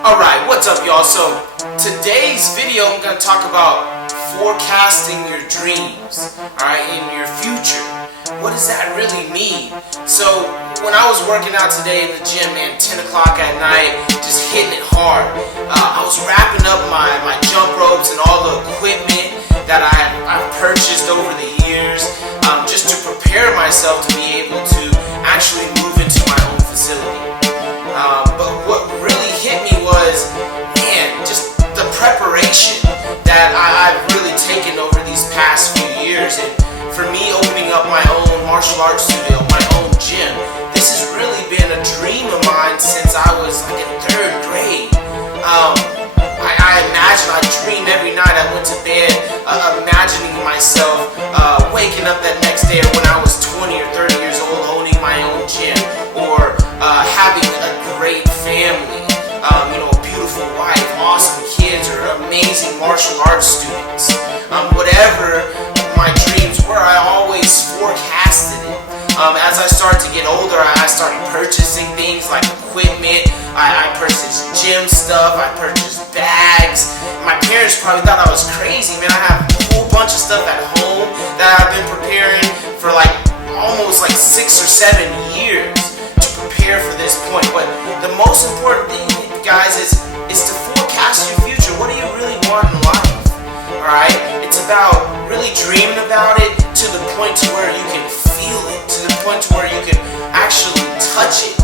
Alright, what's up y'all? So today's video I'm going to talk about forecasting your dreams, alright, in your future. What does that really mean? So when I was working out today in the gym, man, 10 o'clock at night, just hitting it hard, I was wrapping up my jump ropes and all the equipment that I've purchased over the years, just to prepare myself to be able to actually move into my own facility. But what really hit me was, man, just the preparation that I've really taken over these past few years. And for me, opening up my own martial arts studio, my own gym, this has really been a dream of mine since I was like in 3rd grade. I imagine, I dream every night I went to bed, imagining myself waking up that next day, or when I was 20 or 30 years old, owning my own gym, or having a great family, a beautiful wife, awesome kids, or amazing martial arts students. Whatever my dreams were, I always forecasted it. As I started to get older, I started purchasing things like equipment. I purchased gym stuff, I purchased bags. My parents probably thought I was crazy, man. I have a whole bunch of stuff at home that I've been preparing for almost 6 or 7 years to prepare for this point. But the most important thing, guys, is to forecast your future. What do you really want in life? Alright? It's about really dreaming about it to the point to where you can feel it, to the point to where you can actually touch it.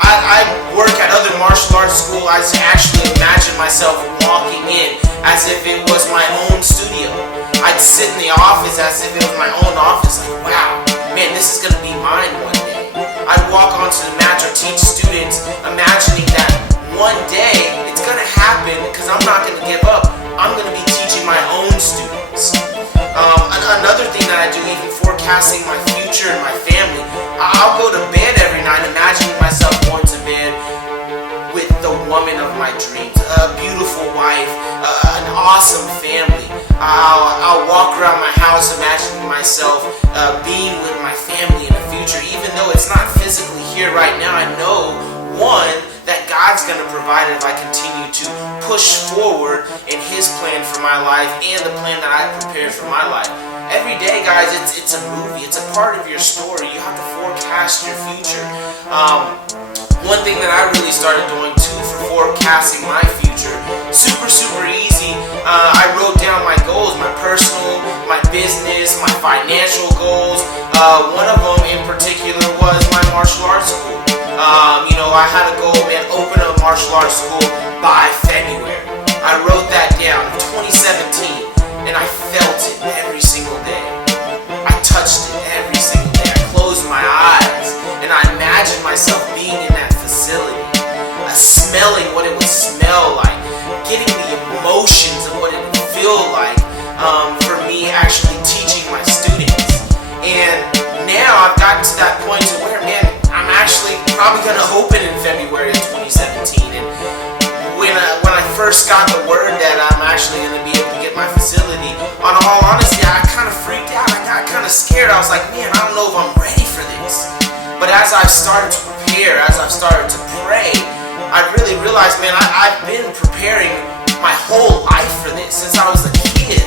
I work at other martial arts school. I actually imagine myself walking in as if it was my own studio. I'd sit in the office as if it was my own office, like, wow, man, this is going to be mine one day. I'd walk onto the mat or teach students, imagining that one day it's going to happen, because I'm not going to give up. I'm going to be teaching my own students. Another thing that I do, even forecasting my future and my family, I'll go to bed every night imagining myself going to bed with the woman of my dreams, a beautiful wife, an awesome family. I'll walk around my house imagining myself being with my family in the future, even though it's not physically here right now. I know, one, that God's going to provide it if I continue to push forward in His plan for my life and the plan that I've prepared for my life. Every day, guys, it's a movie. It's a part of your story. You have to forecast your future. One thing that I really started doing too for forecasting my future, super easy. I wrote down my goals, my personal, my business, my financial goals. One of them in particular was my martial arts school. I had a goal, man, open a martial arts school by February. I wrote that down in 2017, and I felt it every single day. I touched it every single day. I closed my eyes, and I imagined myself being in that facility, smelling what it would smell like, getting the emotions of what it would feel like for me actually teaching my students. And now I've gotten to that point to where, man, I'm actually probably going to open in February of 2017. And when I first got the word that I'm actually going to be able to get my facility, on all honesty, I kind of freaked out. I got kind of scared. I was like, man, I don't know if I'm ready for this. But as I've started to prepare, as I've started to pray, I really realized, man, I've been preparing my whole life for this. Since I was a kid,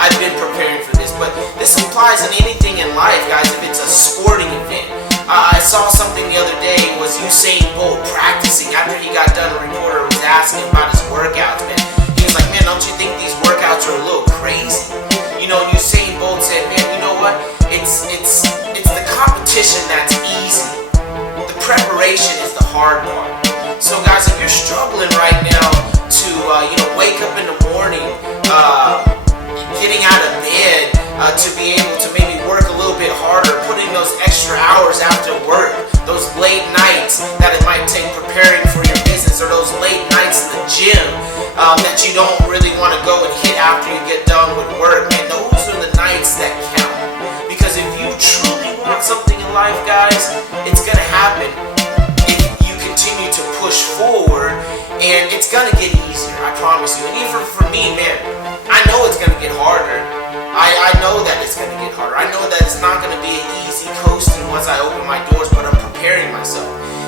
I've been preparing for this. But this applies in anything in life, guys. If it's a sporting event, I saw something the other day, was Usain Bolt practicing. After he got done, a reporter was asking about his workouts, man. He was like, man, don't you think these workouts are a little crazy? And Usain Bolt said, man, you know what? It's the competition that's easy. The preparation is the hard part. So guys, if you're struggling right now to wake up in the morning, getting out of bed to be able to maybe work a little bit harder, put in those extra hours after work, those late nights that it might take preparing for your business, or those late nights in the gym that you don't really want to go and hit after you get done with work, man, those are the nights that count. Because if you truly want something in life, guys, it's going to happen if you continue to push forward, and it's going to get easier, I promise you. And even for me, man, I know it's going to get harder. I know that it's going to get harder. I know that it's not going to be an easy coasting once I open my doors, but I'm preparing myself.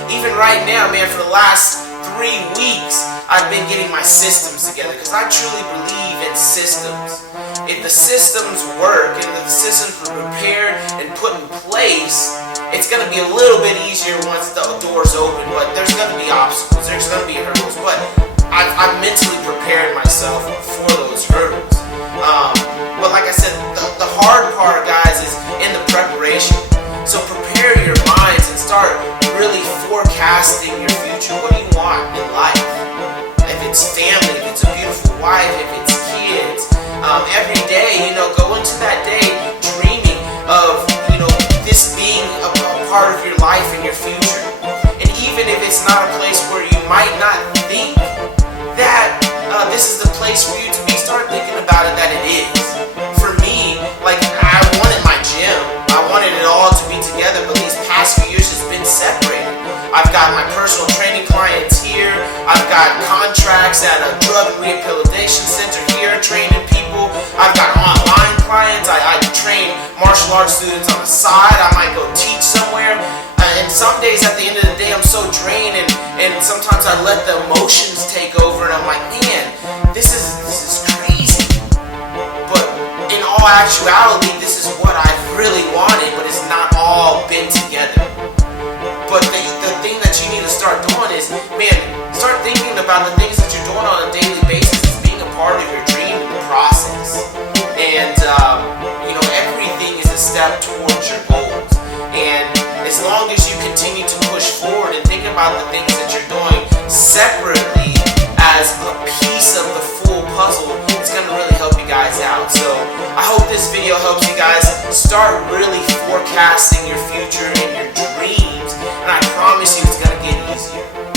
Even right now, man, for the last 3 3 weeks, I've been getting my systems together because I truly believe in systems. If the systems work and the systems are prepared and put in place, it's going to be a little bit easier once the doors open, but there's going to be obstacles, there's going to be hurdles, but I've mentally prepared myself for those hurdles. But like I said, the hard part, guys, is in the preparation. So prepare your minds and start really forecasting your future. What do you want in life? If it's family, if it's a beautiful wife, if it's kids, every day, go into that day dreaming of, this being a part of your life and your future. And even if it's not a place where you might not think that this is the place for you to be, start thinking about it that it is. For me, like, I wanted my gym. I wanted it all to be together, but these past few years it's been separated. I've got my personal training clients here. I've got contracts at a drug and rehabilitation center here training people. I've got online clients. I train martial arts students on the side. I might go teach somewhere. And some days at the end of the day I'm so drained and sometimes I let the emotions take over and I'm like, man, this is crazy. But in all actuality, this is what I really wanted, but it's not all been together. But the thing that you need to start doing is, man, start thinking about the things that you're doing on a daily basis as being a part of your dream and the process. And, everything is a step towards your goals. And as long as you continue to push forward and think about the things that you're doing separately as a piece of the full puzzle, it's going to really help you guys out. So I hope this video helps you guys start really forecasting your future and your dreams, and I promise you it's going to get easier.